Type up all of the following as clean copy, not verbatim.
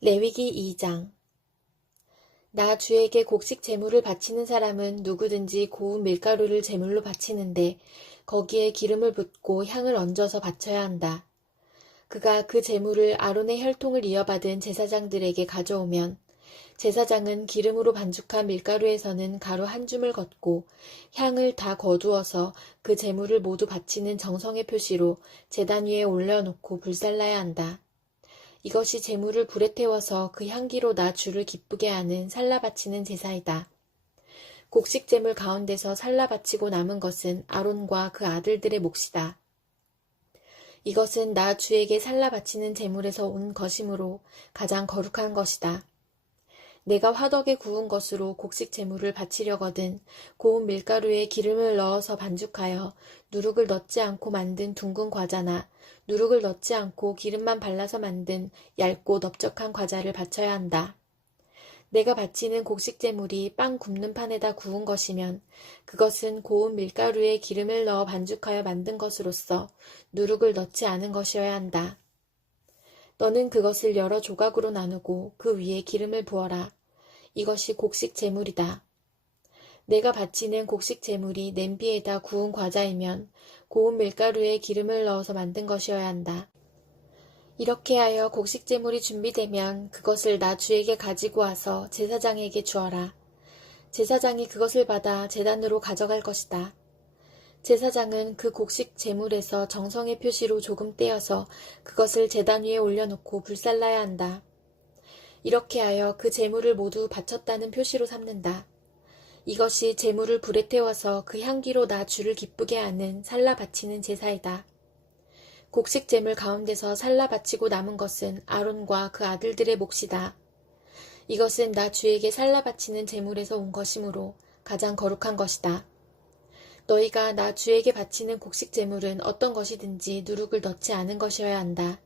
레위기 2장. 나 주에게 곡식 제물을 바치는 사람은 누구든지 고운 밀가루를 제물로 바치는데 거기에 기름을 붓고 향을 얹어서 바쳐야 한다. 그가 그 제물을 아론의 혈통을 이어받은 제사장들에게 가져오면 제사장은 기름으로 반죽한 밀가루에서는 가루 한 줌을 걷고 향을 다 거두어서 그 제물을 모두 바치는 정성의 표시로 제단 위에 올려놓고 불살라야 한다. 이것이 제물을 불에 태워서 그 향기로 나 주를 기쁘게 하는 살라 바치는 제사이다. 곡식 제물 가운데서 살라 바치고 남은 것은 아론과 그 아들들의 몫이다. 이것은 나 주에게 살라 바치는 제물에서 온 것이므로 가장 거룩한 것이다. 내가 화덕에 구운 것으로 곡식 제물을 바치려거든 고운 밀가루에 기름을 넣어서 반죽하여 누룩을 넣지 않고 만든 둥근 과자나 누룩을 넣지 않고 기름만 발라서 만든 얇고 넓적한 과자를 바쳐야 한다. 내가 바치는 곡식 제물이 빵 굽는 판에다 구운 것이면 그것은 고운 밀가루에 기름을 넣어 반죽하여 만든 것으로서 누룩을 넣지 않은 것이어야 한다. 너는 그것을 여러 조각으로 나누고 그 위에 기름을 부어라. 이것이 곡식 제물이다. 내가 바치는 곡식 제물이 냄비에다 구운 과자이면 고운 밀가루에 기름을 넣어서 만든 것이어야 한다. 이렇게 하여 곡식 제물이 준비되면 그것을 나 주에게 가지고 와서 제사장에게 주어라. 제사장이 그것을 받아 제단으로 가져갈 것이다. 제사장은 그 곡식 제물에서 정성의 표시로 조금 떼어서 그것을 제단 위에 올려놓고 불살라야 한다. 이렇게 하여 그 제물을 모두 바쳤다는 표시로 삼는다. 이것이 제물을 불에 태워서 그 향기로 나 주를 기쁘게 하는 살라 바치는 제사이다. 곡식 제물 가운데서 살라 바치고 남은 것은 아론과 그 아들들의 몫이다. 이것은 나 주에게 살라 바치는 제물에서 온 것이므로 가장 거룩한 것이다. 너희가 나 주에게 바치는 곡식 제물은 어떤 것이든지 누룩을 넣지 않은 것이어야 한다.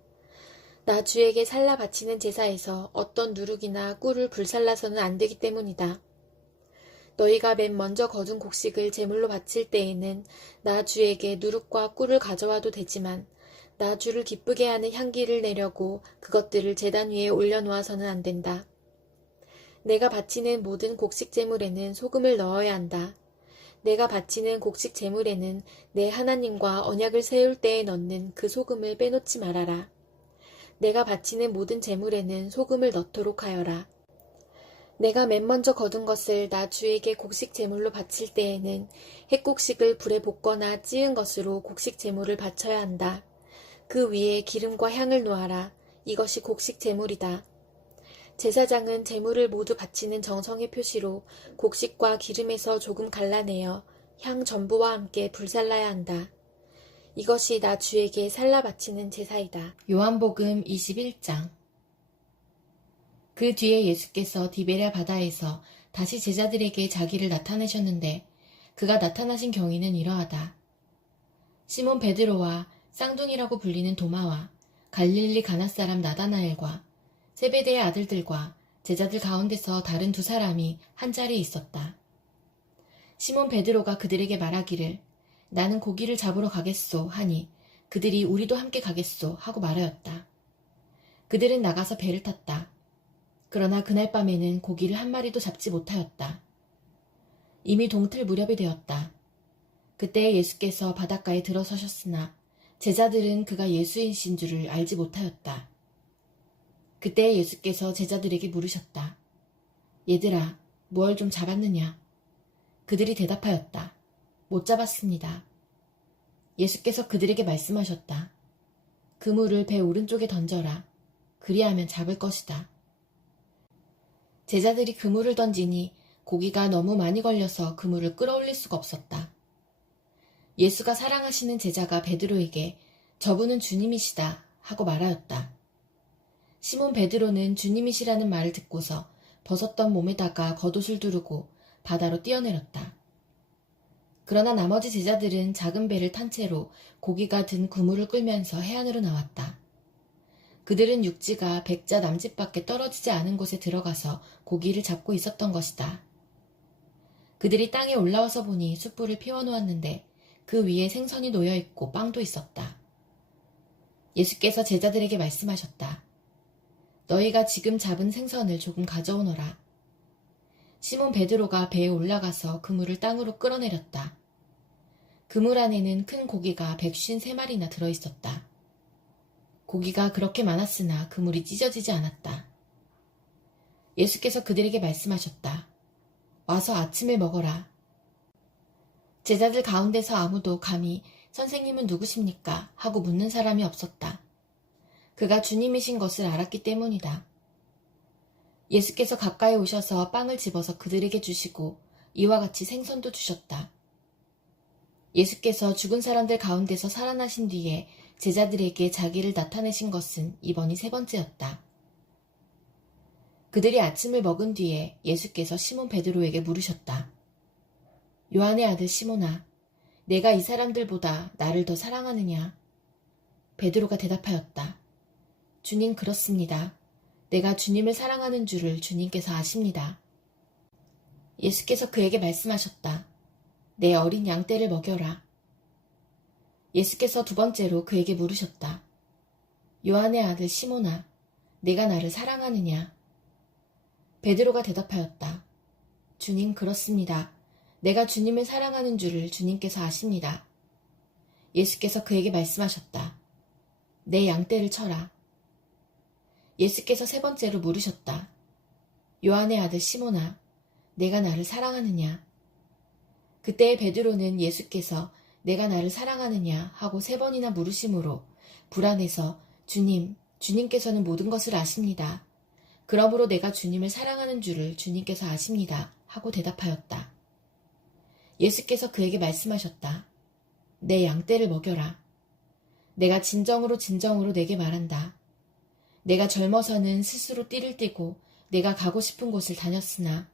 나 주에게 살라 바치는 제사에서 어떤 누룩이나 꿀을 불살라서는 안 되기 때문이다. 너희가 맨 먼저 거둔 곡식을 제물로 바칠 때에는 나 주에게 누룩과 꿀을 가져와도 되지만 나 주를 기쁘게 하는 향기를 내려고 그것들을 제단 위에 올려놓아서는 안 된다. 내가 바치는 모든 곡식 제물에는 소금을 넣어야 한다. 내가 바치는 곡식 제물에는 내 하나님과 언약을 세울 때에 넣는 그 소금을 빼놓지 말아라. 내가 바치는 모든 제물에는 소금을 넣도록 하여라. 내가 맨 먼저 거둔 것을 나 주에게 곡식 제물로 바칠 때에는 햇곡식을 불에 볶거나 찌은 것으로 곡식 제물을 바쳐야 한다. 그 위에 기름과 향을 놓아라. 이것이 곡식 제물이다. 제사장은 제물을 모두 바치는 정성의 표시로 곡식과 기름에서 조금 갈라내어 향 전부와 함께 불살라야 한다. 이것이 나 주에게 살라 바치는 제사이다. 요한복음 21장. 그 뒤에 예수께서 디베랴 바다에서 다시 제자들에게 자기를 나타내셨는데 그가 나타나신 경위는 이러하다. 시몬 베드로와 쌍둥이라고 불리는 도마와 갈릴리 가나 사람 나다나엘과 세베대의 아들들과 제자들 가운데서 다른 두 사람이 한 자리에 있었다. 시몬 베드로가 그들에게 말하기를 나는 고기를 잡으러 가겠소 하니 그들이 우리도 함께 가겠소 하고 말하였다. 그들은 나가서 배를 탔다. 그러나 그날 밤에는 고기를 한 마리도 잡지 못하였다. 이미 동틀 무렵이 되었다. 그때 예수께서 바닷가에 들어서셨으나 제자들은 그가 예수이신 줄을 알지 못하였다. 그때 예수께서 제자들에게 물으셨다. 얘들아, 무얼 좀 잡았느냐? 그들이 대답하였다. 못 잡았습니다. 예수께서 그들에게 말씀하셨다. 그물을 배 오른쪽에 던져라. 그리하면 잡을 것이다. 제자들이 그물을 던지니 고기가 너무 많이 걸려서 그물을 끌어올릴 수가 없었다. 예수가 사랑하시는 제자가 베드로에게 저분은 주님이시다 하고 말하였다. 시몬 베드로는 주님이시라는 말을 듣고서 벗었던 몸에다가 겉옷을 두르고 바다로 뛰어내렸다. 그러나 나머지 제자들은 작은 배를 탄 채로 고기가 든 그물을 끌면서 해안으로 나왔다. 그들은 육지가 백자 남짓밖에 떨어지지 않은 곳에 들어가서 고기를 잡고 있었던 것이다. 그들이 땅에 올라와서 보니 숯불을 피워놓았는데 그 위에 생선이 놓여있고 빵도 있었다. 예수께서 제자들에게 말씀하셨다. 너희가 지금 잡은 생선을 조금 가져오너라. 시몬 베드로가 배에 올라가서 그물을 땅으로 끌어내렸다. 그물 안에는 큰 고기가 153마리나 들어있었다. 고기가 그렇게 많았으나 그물이 찢어지지 않았다. 예수께서 그들에게 말씀하셨다. 와서 아침을 먹어라. 제자들 가운데서 아무도 감히 선생님은 누구십니까? 하고 묻는 사람이 없었다. 그가 주님이신 것을 알았기 때문이다. 예수께서 가까이 오셔서 빵을 집어서 그들에게 주시고 이와 같이 생선도 주셨다. 예수께서 죽은 사람들 가운데서 살아나신 뒤에 제자들에게 자기를 나타내신 것은 이번이 세 번째였다. 그들이 아침을 먹은 뒤에 예수께서 시몬 베드로에게 물으셨다. 요한의 아들 시몬아, 내가 이 사람들보다 나를 더 사랑하느냐? 베드로가 대답하였다. 주님, 그렇습니다. 내가 주님을 사랑하는 줄을 주님께서 아십니다. 예수께서 그에게 말씀하셨다. 내 어린 양떼를 먹여라. 예수께서 두 번째로 그에게 물으셨다. 요한의 아들 시몬아, 내가 나를 사랑하느냐? 베드로가 대답하였다. 주님, 그렇습니다. 내가 주님을 사랑하는 줄을 주님께서 아십니다. 예수께서 그에게 말씀하셨다. 내 양떼를 쳐라. 예수께서 세 번째로 물으셨다. 요한의 아들 시몬아, 내가 나를 사랑하느냐? 그때 베드로는 예수께서 내가 나를 사랑하느냐 하고 세 번이나 물으심으로 불안해서 주님께서는 모든 것을 아십니다. 그러므로 내가 주님을 사랑하는 줄을 주님께서 아십니다. 하고 대답하였다. 예수께서 그에게 말씀하셨다. 내 양떼를 먹여라. 내가 진정으로 내게 말한다. 내가 젊어서는 스스로 띠를 띠고 내가 가고 싶은 곳을 다녔으나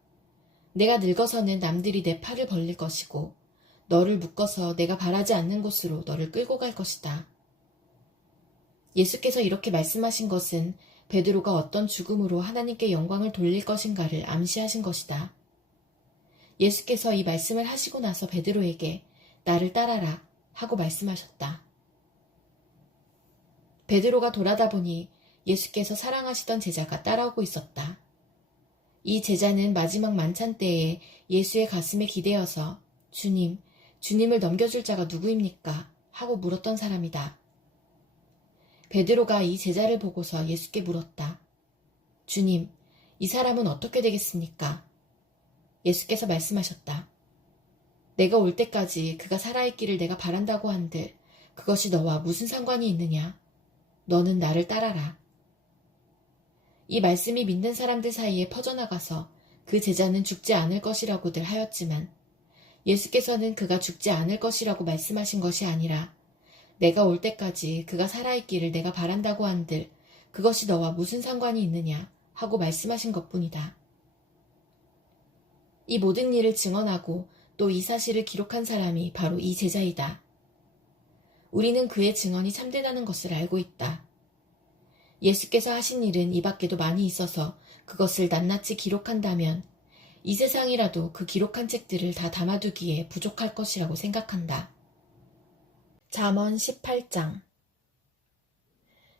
내가 늙어서는 남들이 내 팔을 벌릴 것이고 너를 묶어서 내가 바라지 않는 곳으로 너를 끌고 갈 것이다. 예수께서 이렇게 말씀하신 것은 베드로가 어떤 죽음으로 하나님께 영광을 돌릴 것인가를 암시하신 것이다. 예수께서 이 말씀을 하시고 나서 베드로에게 나를 따라라 하고 말씀하셨다. 베드로가 돌아다 보니 예수께서 사랑하시던 제자가 따라오고 있었다. 이 제자는 마지막 만찬 때에 예수의 가슴에 기대어서 주님을 넘겨줄 자가 누구입니까? 하고 물었던 사람이다. 베드로가 이 제자를 보고서 예수께 물었다. 주님, 이 사람은 어떻게 되겠습니까? 예수께서 말씀하셨다. 내가 올 때까지 그가 살아있기를 내가 바란다고 한들 그것이 너와 무슨 상관이 있느냐? 너는 나를 따라라. 이 말씀이 믿는 사람들 사이에 퍼져나가서 그 제자는 죽지 않을 것이라고들 하였지만 예수께서는 그가 죽지 않을 것이라고 말씀하신 것이 아니라 내가 올 때까지 그가 살아있기를 내가 바란다고 한들 그것이 너와 무슨 상관이 있느냐 하고 말씀하신 것뿐이다. 이 모든 일을 증언하고 또 이 사실을 기록한 사람이 바로 이 제자이다. 우리는 그의 증언이 참되다는 것을 알고 있다. 예수께서 하신 일은 이 밖에도 많이 있어서 그것을 낱낱이 기록한다면 이 세상이라도 그 기록한 책들을 다 담아두기에 부족할 것이라고 생각한다. 잠언 18장.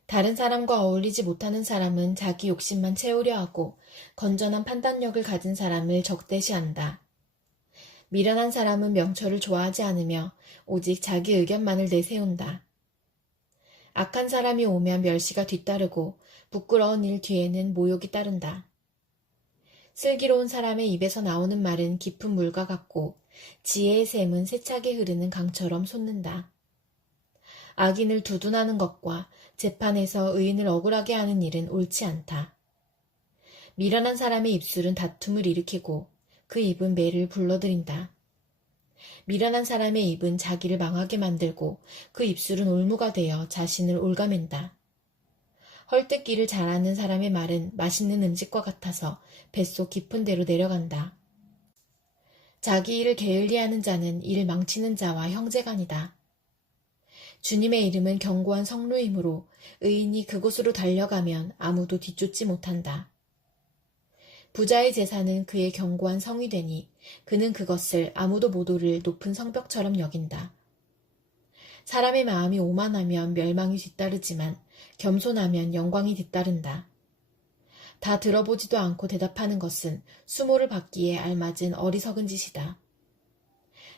다른 사람과 어울리지 못하는 사람은 자기 욕심만 채우려 하고 건전한 판단력을 가진 사람을 적대시한다. 미련한 사람은 명철을 좋아하지 않으며 오직 자기 의견만을 내세운다. 악한 사람이 오면 멸시가 뒤따르고 부끄러운 일 뒤에는 모욕이 따른다. 슬기로운 사람의 입에서 나오는 말은 깊은 물과 같고 지혜의 샘은 세차게 흐르는 강처럼 솟는다. 악인을 두둔하는 것과 재판에서 의인을 억울하게 하는 일은 옳지 않다. 미련한 사람의 입술은 다툼을 일으키고 그 입은 매를 불러들인다. 미련한 사람의 입은 자기를 망하게 만들고 그 입술은 올무가 되어 자신을 올가맨다. 헐뜯기를 잘하는 사람의 말은 맛있는 음식과 같아서 뱃속 깊은 데로 내려간다. 자기 일을 게을리하는 자는 일 망치는 자와 형제간이다. 주님의 이름은 견고한 성루이므로 의인이 그곳으로 달려가면 아무도 뒤쫓지 못한다. 부자의 재산은 그의 견고한 성이 되니 그는 그것을 아무도 못 오를 높은 성벽처럼 여긴다. 사람의 마음이 오만하면 멸망이 뒤따르지만 겸손하면 영광이 뒤따른다. 다 들어보지도 않고 대답하는 것은 수모를 받기에 알맞은 어리석은 짓이다.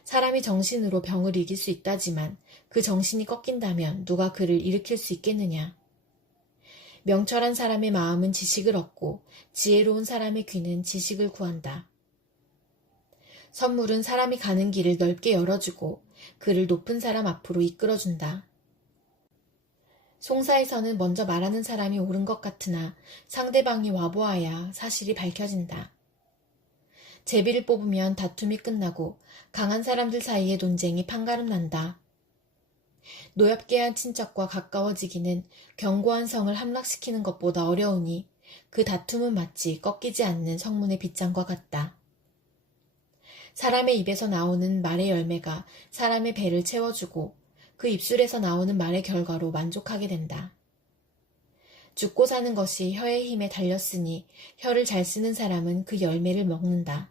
사람이 정신으로 병을 이길 수 있다지만 그 정신이 꺾인다면 누가 그를 일으킬 수 있겠느냐. 명철한 사람의 마음은 지식을 얻고 지혜로운 사람의 귀는 지식을 구한다. 선물은 사람이 가는 길을 넓게 열어주고 그를 높은 사람 앞으로 이끌어준다. 송사에서는 먼저 말하는 사람이 옳은 것 같으나 상대방이 와보아야 사실이 밝혀진다. 제비를 뽑으면 다툼이 끝나고 강한 사람들 사이의 논쟁이 판가름 난다. 노엽게 한 친척과 가까워지기는 견고한 성을 함락시키는 것보다 어려우니 그 다툼은 마치 꺾이지 않는 성문의 빗장과 같다. 사람의 입에서 나오는 말의 열매가 사람의 배를 채워주고 그 입술에서 나오는 말의 결과로 만족하게 된다. 죽고 사는 것이 혀의 힘에 달렸으니 혀를 잘 쓰는 사람은 그 열매를 먹는다.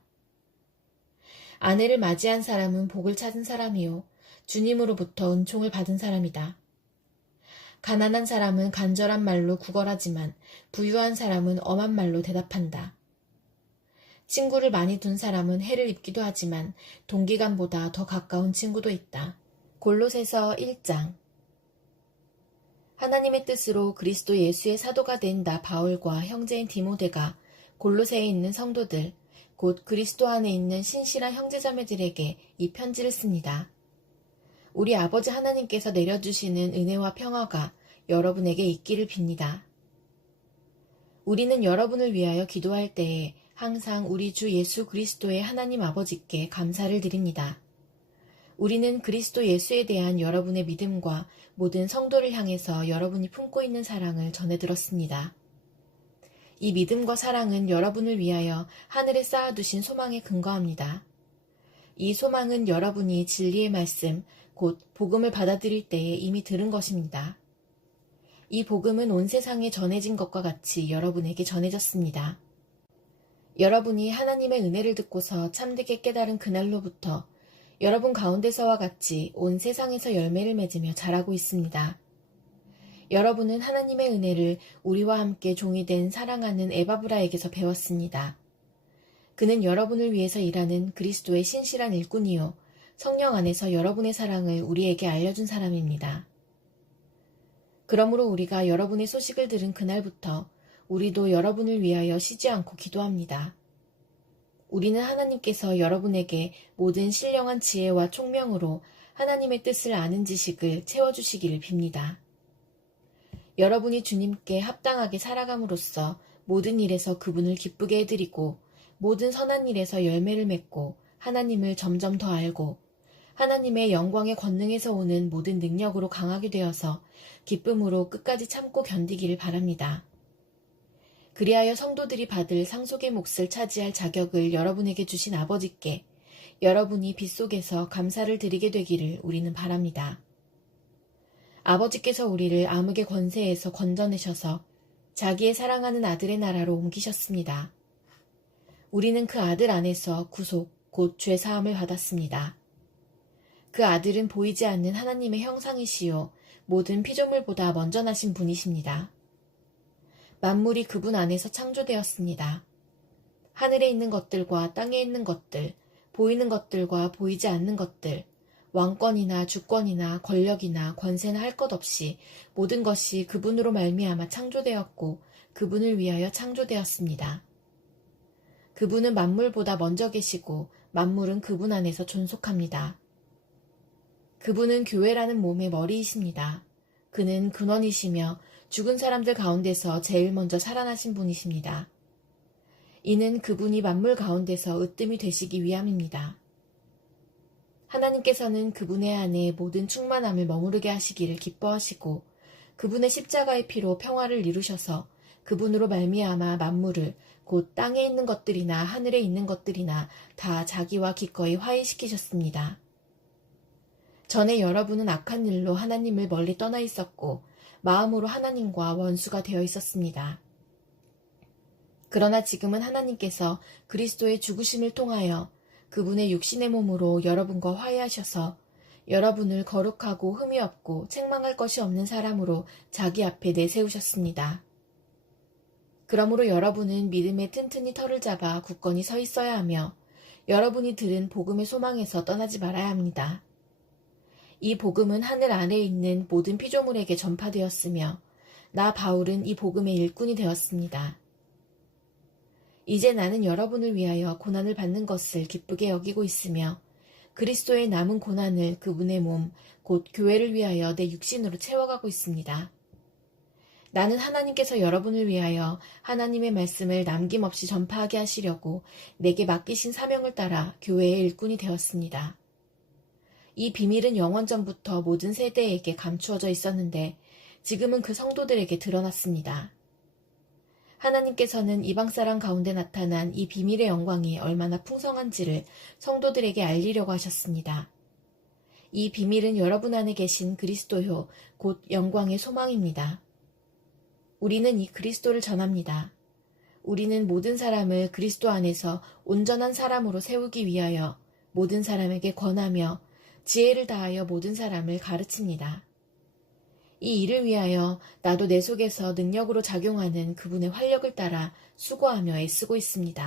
아내를 맞이한 사람은 복을 찾은 사람이요 주님으로부터 은총을 받은 사람이다. 가난한 사람은 간절한 말로 구걸하지만 부유한 사람은 엄한 말로 대답한다. 친구를 많이 둔 사람은 해를 입기도 하지만 동기간보다 더 가까운 친구도 있다. 골로새서 1장. 하나님의 뜻으로 그리스도 예수의 사도가 된 나 바울과 형제인 디모데가 골로새에 있는 성도들, 곧 그리스도 안에 있는 신실한 형제자매들에게 이 편지를 씁니다. 우리 아버지 하나님께서 내려주시는 은혜와 평화가 여러분에게 있기를 빕니다. 우리는 여러분을 위하여 기도할 때에 항상 우리 주 예수 그리스도의 하나님 아버지께 감사를 드립니다. 우리는 그리스도 예수에 대한 여러분의 믿음과 모든 성도를 향해서 여러분이 품고 있는 사랑을 전해 들었습니다. 이 믿음과 사랑은 여러분을 위하여 하늘에 쌓아두신 소망에 근거합니다. 이 소망은 여러분이 진리의 말씀, 곧 복음을 받아들일 때에 이미 들은 것입니다. 이 복음은 온 세상에 전해진 것과 같이 여러분에게 전해졌습니다. 여러분이 하나님의 은혜를 듣고서 참되게 깨달은 그날로부터 여러분 가운데서와 같이 온 세상에서 열매를 맺으며 자라고 있습니다. 여러분은 하나님의 은혜를 우리와 함께 종이 된 사랑하는 에바브라에게서 배웠습니다. 그는 여러분을 위해서 일하는 그리스도의 신실한 일꾼이요 성령 안에서 여러분의 사랑을 우리에게 알려준 사람입니다. 그러므로 우리가 여러분의 소식을 들은 그날부터 우리도 여러분을 위하여 쉬지 않고 기도합니다. 우리는 하나님께서 여러분에게 모든 신령한 지혜와 총명으로 하나님의 뜻을 아는 지식을 채워주시기를 빕니다. 여러분이 주님께 합당하게 살아감으로써 모든 일에서 그분을 기쁘게 해드리고 모든 선한 일에서 열매를 맺고 하나님을 점점 더 알고 하나님의 영광의 권능에서 오는 모든 능력으로 강하게 되어서 기쁨으로 끝까지 참고 견디기를 바랍니다. 그리하여 성도들이 받을 상속의 몫을 차지할 자격을 여러분에게 주신 아버지께 여러분이 빗속에서 감사를 드리게 되기를 우리는 바랍니다. 아버지께서 우리를 암흑의 권세에서 건져내셔서 자기의 사랑하는 아들의 나라로 옮기셨습니다. 우리는 그 아들 안에서 구속, 곧 죄사함을 받았습니다. 그 아들은 보이지 않는 하나님의 형상이시요 모든 피조물보다 먼저 나신 분이십니다. 만물이 그분 안에서 창조되었습니다. 하늘에 있는 것들과 땅에 있는 것들, 보이는 것들과 보이지 않는 것들, 왕권이나 주권이나 권력이나 권세나 할 것 없이 모든 것이 그분으로 말미암아 창조되었고 그분을 위하여 창조되었습니다. 그분은 만물보다 먼저 계시고 만물은 그분 안에서 존속합니다. 그분은 교회라는 몸의 머리이십니다. 그는 근원이시며 죽은 사람들 가운데서 제일 먼저 살아나신 분이십니다. 이는 그분이 만물 가운데서 으뜸이 되시기 위함입니다. 하나님께서는 그분의 안에 모든 충만함을 머무르게 하시기를 기뻐하시고 그분의 십자가의 피로 평화를 이루셔서 그분으로 말미암아 만물을 곧 땅에 있는 것들이나 하늘에 있는 것들이나 다 자기와 기꺼이 화해시키셨습니다. 전에 여러분은 악한 일로 하나님을 멀리 떠나 있었고 마음으로 하나님과 원수가 되어 있었습니다. 그러나 지금은 하나님께서 그리스도의 죽으심을 통하여 그분의 육신의 몸으로 여러분과 화해하셔서 여러분을 거룩하고 흠이 없고 책망할 것이 없는 사람으로 자기 앞에 내세우셨습니다. 그러므로 여러분은 믿음에 튼튼히 털을 잡아 굳건히 서 있어야 하며 여러분이 들은 복음의 소망에서 떠나지 말아야 합니다. 이 복음은 하늘 아래에 있는 모든 피조물에게 전파되었으며 나 바울은 이 복음의 일꾼이 되었습니다. 이제 나는 여러분을 위하여 고난을 받는 것을 기쁘게 여기고 있으며 그리스도의 남은 고난을 그분의 몸, 곧 교회를 위하여 내 육신으로 채워가고 있습니다. 나는 하나님께서 여러분을 위하여 하나님의 말씀을 남김없이 전파하게 하시려고 내게 맡기신 사명을 따라 교회의 일꾼이 되었습니다. 이 비밀은 영원전부터 모든 세대에게 감추어져 있었는데 지금은 그 성도들에게 드러났습니다. 하나님께서는 이방 사람 가운데 나타난 이 비밀의 영광이 얼마나 풍성한지를 성도들에게 알리려고 하셨습니다. 이 비밀은 여러분 안에 계신 그리스도요, 곧 영광의 소망입니다. 우리는 이 그리스도를 전합니다. 우리는 모든 사람을 그리스도 안에서 온전한 사람으로 세우기 위하여 모든 사람에게 권하며 지혜를 다하여 모든 사람을 가르칩니다. 이 일을 위하여 나도 내 속에서 능력으로 작용하는 그분의 활력을 따라 수고하며 애쓰고 있습니다.